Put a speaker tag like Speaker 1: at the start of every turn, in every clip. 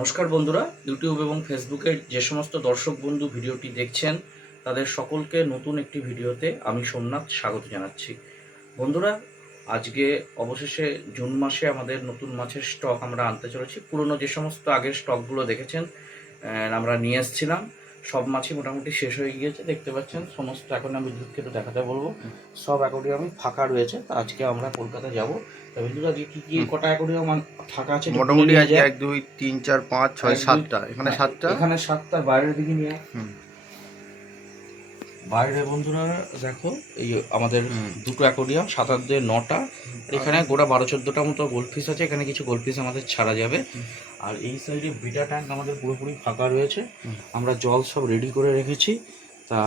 Speaker 1: নমস্কার বন্ধুরা ইউটিউব এবং ফেসবুকে যে সমস্ত দর্শক বন্ধু ভিডিওটি দেখছেন, তাদের সকলকে নতুন একটি ভিডিওতে আমি সোমনাথ স্বাগত জানাচ্ছি। বন্ধুরা, আজকে অবশেষে জুন মাসে আমাদের নতুন মাছের স্টক আমরা আনতে চলেছি। পুরনো যে সমস্ত আগের স্টকগুলো দেখেছেন আমরা নিয়ে এসেছিলাম। সব মাছই মোটামুটি শেষ হয়ে গিয়েছে দেখতে পাচ্ছেন। সমস্ত এখন আমি একটু দেখাতে বলব। সব অ্যাকোরিয়ামই ফাঁকা রয়েছে তা আজকে আমরা কলকাতা যাব। আজকে কি কি কটা অ্যাকোরিয়াম ফাঁকা আছে
Speaker 2: মোটামুটি আজকে এক দুই তিন চার পাঁচ ছয় সাতটা। এখানে
Speaker 1: হ্যাঁ,
Speaker 2: সাতটা?
Speaker 1: এখানে সাতটা বাইরের দিকে নিয়ে। বাইরে বন্ধুরা দেখো এই আমাদের দুটো অ্যাকোরিয়াম সাত আট দিয়ে নটা। এখানে গোটা বারো চোদ্দোটা মতো গোল্ডফিশ আছে। এখানে কিছু গোল্ডফিশ আমাদের ছাড়া যাবে। আর এই সাইডে বিটা ট্যাঙ্ক আমাদের পুরোপুরি ফাঁকা রয়েছে। আমরা জল সব রেডি করে রেখেছি। তা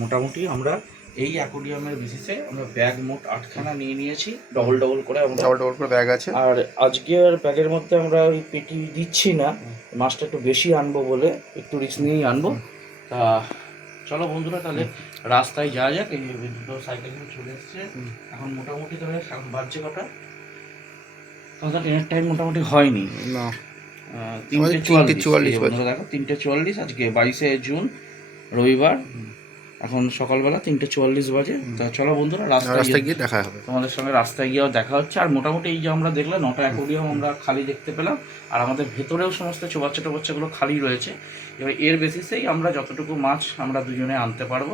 Speaker 1: মোটামুটি আমরা এই অ্যাকোরিয়ামের বেসিসে আমরা ব্যাগ মোট আটখানা নিয়ে নিয়েছি। ডবল ডবল করে আমরা
Speaker 2: ডবল ডবল করে ব্যাগ আছে।
Speaker 1: আর আজকের ব্যাগের মধ্যে আমরা ওই পেটি দিচ্ছি না। মাছটা একটু বেশি আনব বলে একটু রিস্ক নিয়েই আনব। তা চলো বন্ধুরা তাহলে রাস্তায় যাওয়া যাক। এই দুটো সাইকেল চলে এসছে। এখন মোটামুটি তাহলে বাজছে কটা? আমাদের ট্রেনের টাইম মোটামুটি হয়নি।
Speaker 2: না।
Speaker 1: তিনটে চুয়াল্লিশ। দেখো তিনটে চুয়াল্লিশ আজকে বাইশে জুন রবিবার। এখন সকালবেলা তিনটে চুয়াল্লিশ বাজে। তা চলো বন্ধুরা রাস্তায় গিয়ে
Speaker 2: দেখা হবে।
Speaker 1: তোমাদের সঙ্গে রাস্তায় গিয়েও দেখা হচ্ছে। আর মোটামুটি এই যে আমরা দেখলাম নটা অ্যাকোরিয়াম আমরা খালি দেখতে পেলাম। আর আমাদের ভেতরেও সমস্ত চোবাচ্চা টোবাচ্চাগুলো খালি রয়েছে। এবার এর বেসিসেই আমরা যতটুকু মাছ আমরা দুজনে আনতে পারব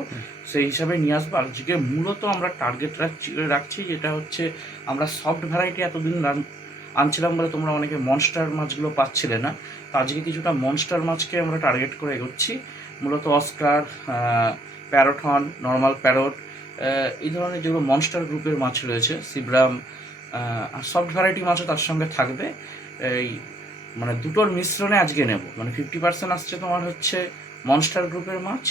Speaker 1: সেই হিসাবে নিয়ে আসব। আজকে মূলত আমরা টার্গেট রাখছি রাখছি যেটা হচ্ছে আমরা সফট ভ্যারাইটি এতদিন আনছিলাম বলে তোমরা অনেকে মনস্টার মাছগুলো পাচ্ছিলে না। তো আজকে কিছুটা মনস্টার মাছকে আমরা টার্গেট করে এগোচ্ছি। মূলত অস্কার প্যারোটন নর্মাল প্যারোট এই ধরনের যেগুলো মনস্টার গ্রুপের মাছ রয়েছে সিব্রাম সফট ভ্যারাইটি মাছও তার সঙ্গে থাকবে। এই মানে দুটোর মিশ্রণে আজকে নেব। মানে ফিফটি পার্সেন্ট আসছে তোমার হচ্ছে মনস্টার গ্রুপের মাছ,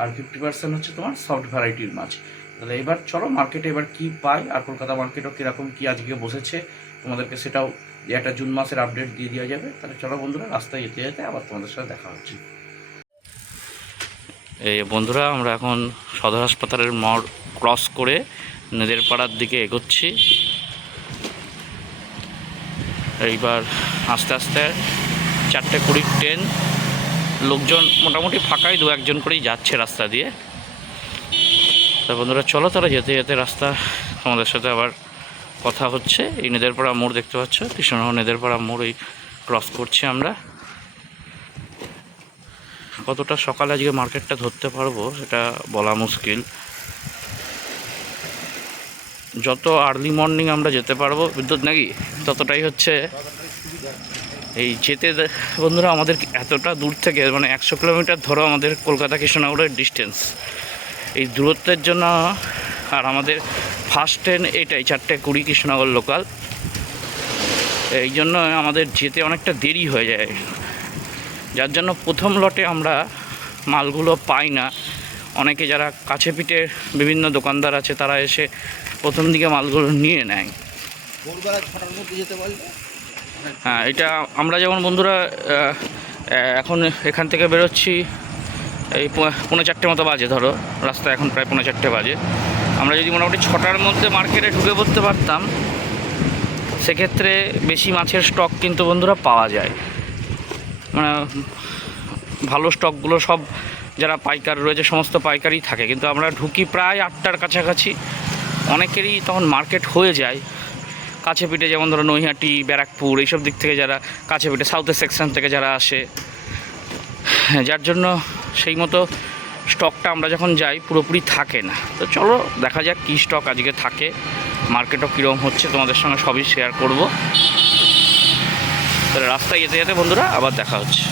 Speaker 1: আর ফিফটি পার্সেন্ট হচ্ছে তোমার সফট ভ্যারাইটির মাছ। তাহলে এবার চলো মার্কেটে এবার কি পাই, আর কলকাতা মার্কেটও কীরকম কী আজকে বসেছে তোমাদেরকে সেটাও যে একটা জুন মাসের আপডেট দিয়ে দেওয়া যাবে, তাহলে চলো বন্ধুরা, রাস্তায় যেতে যেতে আবার তোমাদের সাথে দেখা হচ্ছে। এই বন্ধুরা, আমরা এখন সদর হাসপাতালের মোড় ক্রস করে নদের পাড়ার দিকে এগোচ্ছি। এইবার আস্তে আস্তে চারটে কুড়ির ট্রেন, লোকজন মোটামুটি ফাঁকাই দু একজন করেই যাচ্ছে রাস্তা দিয়ে। তা বন্ধুরা, চলো তারা যেতে যেতে রাস্তা তোমাদের সাথে আবার কথা হচ্ছে, এই নেদেরপাড়া মোড় দেখতে পাচ্ছ, কৃষ্ণনগর নেদেরপাড়া মোড় এই ক্রস করছি আমরা। কতটা সকালে, আজকে মার্কেটটা ধরতে পারব, সেটা বলা মুশকিল। যত আর্লি মর্নিং আমরা যেতে পারব, বিদ্যুৎ নাকি? ততটাই হচ্ছে এই যেতে বন্ধুরা, আমাদের এতটা দূর থেকে মানে একশো কিলোমিটার ধরো আমাদের কলকাতা কৃষ্ণনগরের ডিস্টেন্স এই দূরত্বের জন্য আর আমাদের ফার্স্ট ট্রেন এটাই চারটে কুড়ি কৃষ্ণনগর লোকাল এই জন্য আমাদের যেতে অনেকটা দেরি হয়ে যায়। যার জন্য প্রথম লটে আমরা মালগুলো পাই না। অনেকে যারা কাছে পিঠে বিভিন্ন দোকানদার আছে তারা এসে প্রথম দিকে মালগুলো নিয়ে নেয়। হ্যাঁ এটা আমরা যেমন বন্ধুরা এখন এখান থেকে বেরোচ্ছি এই পৌনে চারটে মতো বাজে ধরো। রাস্তা এখন প্রায় পৌনে চারটে বাজে। আমরা যদি মোটামুটি ছটার মধ্যে মার্কেটে ঢুকে পড়তে পারতাম সেক্ষেত্রে বেশি মাছের স্টক কিন্তু বন্ধুরা পাওয়া যায়। মানে ভালো স্টকগুলো সব যারা পাইকার রয়েছে সমস্ত পাইকারই থাকে। কিন্তু আমরা ঢুকি প্রায় আটটার কাছাকাছি। অনেকেরই তখন মার্কেট হয়ে যায়। কাছে পিঠে যেমন ধরো নৈহাটি ব্যারাকপুর এইসব দিক থেকে যারা কাছে পিঠে সাউথের সেকশন থেকে যারা আসে। হ্যাঁ, যার জন্য সেই মতো স্টকটা আমরা যখন যাই, পুরোপুরি থাকে না। তো চলো, দেখা যাক কী স্টক আজকে থাকে। মার্কেটও কীরকম হচ্ছে, তোমাদের সঙ্গে সবই শেয়ার করব। তাহলে রাস্তায় যেতে যেতে বন্ধুরা, আবার দেখা হচ্ছে।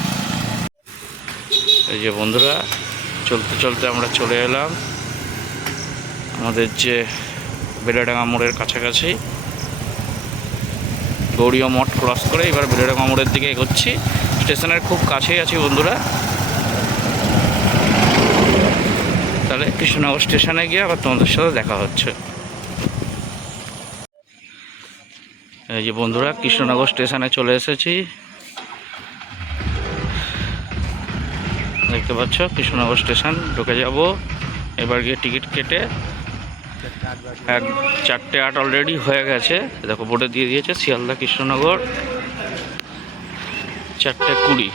Speaker 1: এই যে বন্ধুরা, চলতে চলতে আমরা চলে এলাম। আমাদের যে বেলাডাঙ্গা মোড়ের কাছাকাছি। গৌরীয় মঠ ক্রস করে এবার বেলেডাঙ্গা মোড়ের দিকে এগোচ্ছি। স্টেশনের খুব কাছেই আছি বন্ধুরা। তাহলে কৃষ্ণনগর স্টেশনে গিয়ে আবার তোমাদের সাথে দেখা হচ্ছে। এই যে বন্ধুরা, কৃষ্ণনগর স্টেশনে চলে এসেছি। দেখতে পাচ্ছ, কৃষ্ণনগর স্টেশন, ঢুকে যাব। এবার গিয়ে টিকিট কেটে এক চারটে আট অলরেডি হয়ে গেছে। দেখো বোর্ডে দিয়ে দিয়েছে শিয়ালদা কৃষ্ণনগর। চারটে কুড়ি।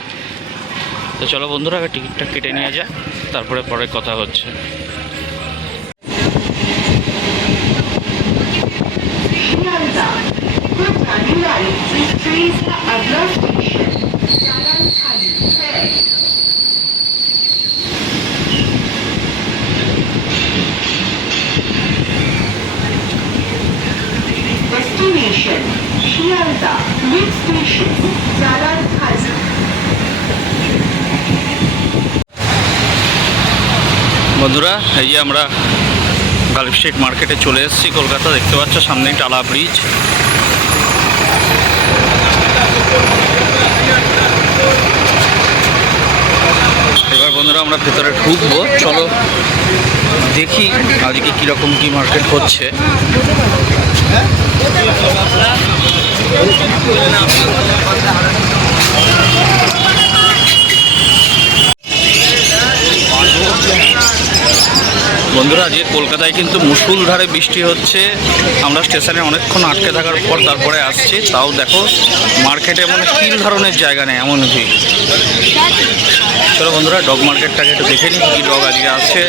Speaker 1: তো চলো বন্ধুরা, আগে টিকিটটা কেটে নিয়ে যাক তারপরে পরে কথা হচ্ছে
Speaker 3: Destination Shialda Lift Station Zara
Speaker 1: বন্ধুরা, এই যে আমরা গালিফ স্ট্রিট মার্কেটে চলে এসেছি, কলকাতা দেখতে পাচ্ছ সামনেই টালা ব্রিজ এবার বন্ধুরা, আমরা ভেতরে ঢুকবো। চলো দেখি আজকে কীরকম কি মার্কেট হচ্ছে। বন্ধুরা আজকে কলকাতায় কিন্তু মুসুলধারে বৃষ্টি হচ্ছে। আমরা স্টেশনে অনেকক্ষণ আটকে থাকার পর তারপরে আসছি। তাও দেখো, মার্কেটে মানে তিন ধরনের জায়গা নেই, এমন ভিড়। চলো বন্ধুরা, ডগ মার্কেটটাকে একটু দেখে নিই, কী ডগ আজকে আছে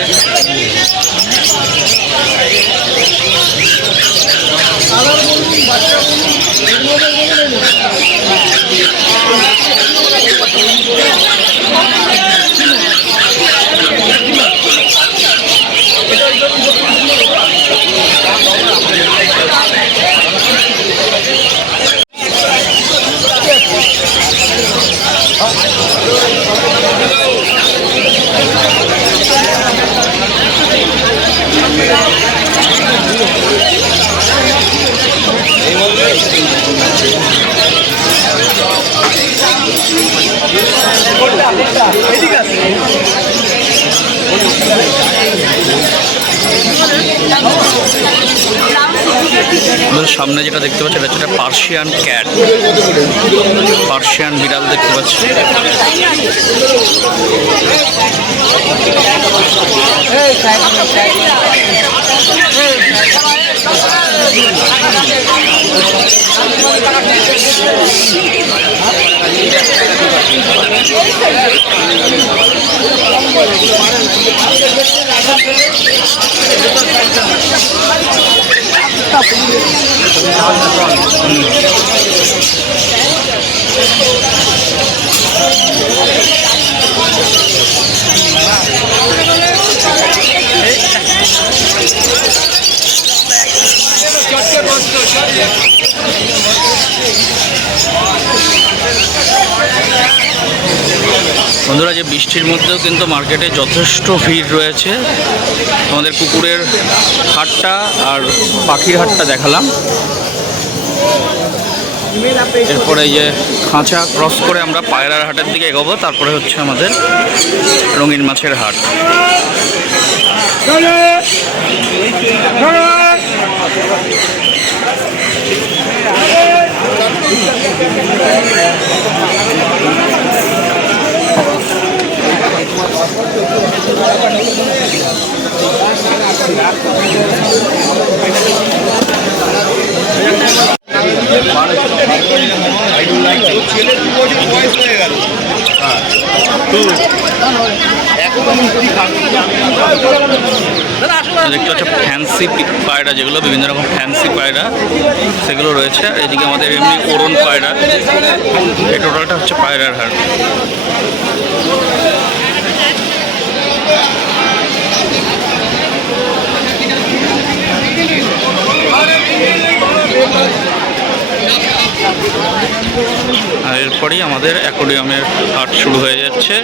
Speaker 1: সামনে যেটা দেখতে পাচ্ছি এটা হচ্ছে পার্সিয়ান ক্যাট। পার্সিয়ান বিড়াল দেখতে পাচ্ছি। বন্ধুরা যে বৃষ্টির মধ্যেও কিন্তু মার্কেটে যথেষ্ট ভিড় রয়েছে। আমাদের কুকুরের হাটটা আর পাখির হাটটা দেখালাম। এরপরে এই যে খাঁচা ক্রস করে আমরা পায়রার হাটের দিকে এগোবো, তারপরে হচ্ছে আমাদের রঙিন মাছের হাট। দেখতে ফ্যান্সি পায়রা যেগুলো, বিভিন্ন রকম ফ্যান্সি পায়রা সেগুলো রয়েছে। এদিকে আমাদের এমনি ওরন পায়রা। এই টোটালটা হচ্ছে পায়রার হাট। আর এরপরেই আমাদের অ্যাকোডিয়ামের হাট শুরু হয়ে যাচ্ছে।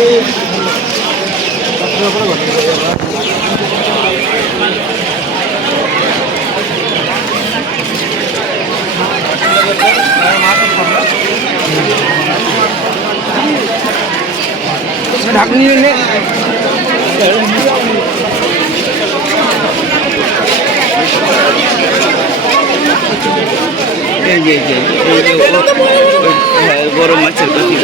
Speaker 4: এই যে এই যে এই যে ও- ওই হ্যাঁ, বড় মাছের কাছি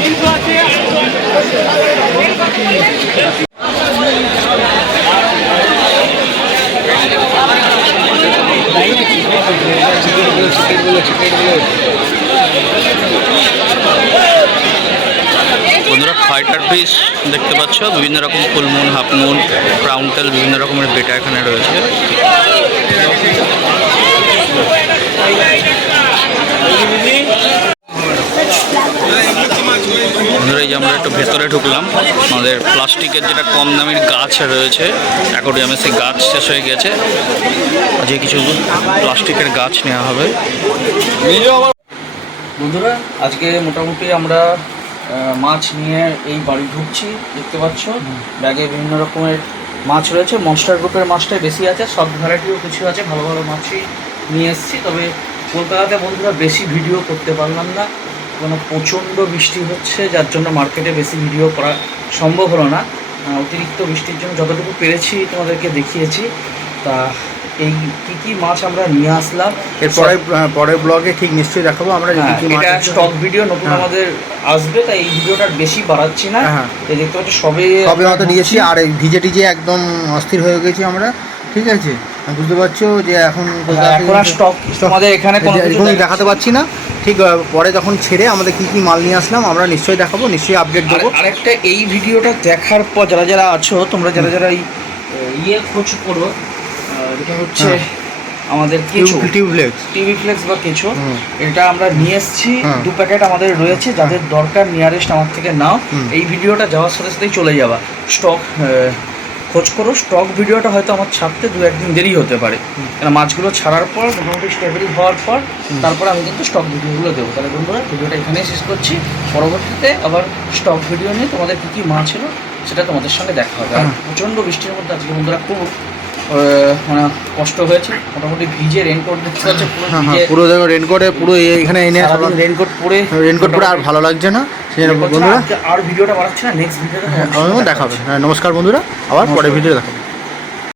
Speaker 2: এটা
Speaker 4: বন্ধুরা ফাইটার পিস দেখতে পাচ্ছ, বিভিন্ন রকম ফুলমুন হাফমুন ক্রাউন্টেল বিভিন্ন রকমের বেটা এখানে রয়েছে বন্ধুরা এই যে আমরা একটু ভেতরে ঢুকলাম। আমাদের প্লাস্টিকের যেটা কম দামের গাছ রয়েছে অ্যাকোডিয়ামে সেই গাছ শেষ হয়ে গেছে। আজকে কিছু প্লাস্টিকের গাছ নেওয়া হবে।
Speaker 1: বন্ধুরা, আজকে মোটামুটি আমরা মাছ নিয়ে এই বাড়ি ঢুকছি, দেখতে পাচ্ছ? ব্যাগে বিভিন্ন রকমের মাছ রয়েছে। মনস্টার গ্রুপের মাছটাই বেশি আছে, সব ভ্যারাইটিও কিছু আছে। ভালো ভালো মাছই নিয়ে এসেছি। তবে কলকাতাতে বন্ধুরা বেশি ভিডিও করতে পারলাম না। কোনো প্রচণ্ড বৃষ্টি হচ্ছে যার জন্য মার্কেটে বেশি ভিডিও করা সম্ভব হলো না। অতিরিক্ত বৃষ্টির জন্য যতটুকু পেরেছি তোমাদেরকে দেখিয়েছি। তা এই কী কী মাছ আমরা নিয়ে আসলাম
Speaker 2: এরপরে পরের ব্লগে ঠিক নিশ্চয়ই দেখাবো আমরা যে
Speaker 1: হ্যাঁ, এটা স্টক ভিডিও নতুন
Speaker 2: হ্যাঁ।
Speaker 1: আমাদের আসবে তাই এই ভিডিওটা বেশি বাড়াচ্ছি না।
Speaker 2: হ্যাঁ।
Speaker 1: এই দেখতে পাচ্ছি সবে
Speaker 2: সবে হয়তো নিয়েছি আর এই ভিজে টিজে একদম অস্থির হয়ে গেছি আমরা ঠিক আছে? বুঝতে পারছ যে এখন
Speaker 1: এখন স্টক তোমাদের এখানে কোনো
Speaker 2: দেখাতে পাচ্ছি না। ঠিক পরে যখন ছেড়ে আমাদের কি কি মাল নিয়ে আসলাম আমরা নিশ্চয়ই দেখাবো নিশ্চয়ই আপডেট দেবো।
Speaker 1: আর- আরেকটা এই ভিডিওটা দেখার পর যারা যারা আছো তোমরা যারা যারা এই ইয়ে খোঁজ করো এটা হচ্ছে
Speaker 2: হ্যাঁ।
Speaker 1: আমাদের কিছু
Speaker 2: টিউবলেক্স
Speaker 1: টিভি ফ্লেক্স বা কিছু এটা আমরা নিয়ে এসেছি।
Speaker 2: হ্যাঁ।
Speaker 1: দু প্যাকেট আমাদের রয়েছে যাদের দরকার নিয়ারেস্ট আমার থেকে নাও। এই ভিডিওটা যাওয়ার সাথে সাথেই চলে যাবা। স্টক খোঁজ করো স্টক ভিডিওটা হয়তো আমার ছাড়তে দু একদিন দেরি হতে পারে। কেন মাছগুলো ছাড়ার পর মোটামুটি স্টেবল হওয়ার পর তারপরে আমি কিন্তু স্টক ভিডিওগুলো দেবো। তাহলে বন্ধুরা ভিডিওটা এখানেই শেষ করছি। পরবর্তীতে আবার স্টক ভিডিও নিয়ে তোমাদের কী কী মাছ হলো সেটা তোমাদের সঙ্গে দেখা হবে। আর
Speaker 2: হ্যাঁ।
Speaker 1: প্রচণ্ড বৃষ্টির মধ্যে আজকে বন্ধুরা খুব মানে কষ্ট হয়েছে মোটামুটি ভিজে রেনকোট দেখতে পাচ্ছে পুরো
Speaker 2: হ্যাঁ
Speaker 1: ভিজে
Speaker 2: হ্যাঁ পুরো দেখো রেনকোটে পুরো এখানে এনে
Speaker 1: রেনকোট পরে
Speaker 2: রেনকোট পরে আর ভালো লাগছে না।
Speaker 1: রেনকোট
Speaker 2: বন্ধুরা
Speaker 1: আর ভিডিওটা বাড়াচ্ছে না নেক্সট ভিডিওটা
Speaker 2: হ্যাঁ, দেখাবে। হ্যাঁ নমস্কার বন্ধুরা আবার পরে ভিডিও দেখাবে